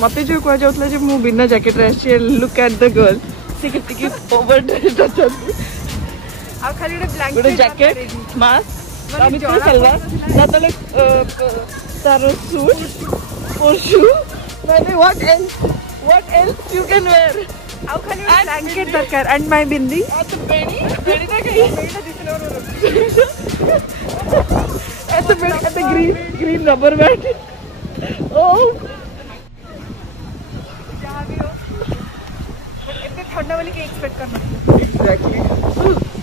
मते जो कह जाउतला जे मु बिना जैकेट रे आछि लुक एट द गर्ल से कितकी ओवर ड्रेस अछन आ खाली ब्लैंकेट जैकेट मास्क अभी तो सलवार ना तले तार सूट और शू माने what else you can wear आ खाली ब्लैंकेट दरकार एंड माय बिंदी आ तो बेड़ी ना कहीं बेड़ी दिसलो at the green rubber band oh जहाँ भी हो इतने ठंडा वाली के एक्सपेक्ट करना exactly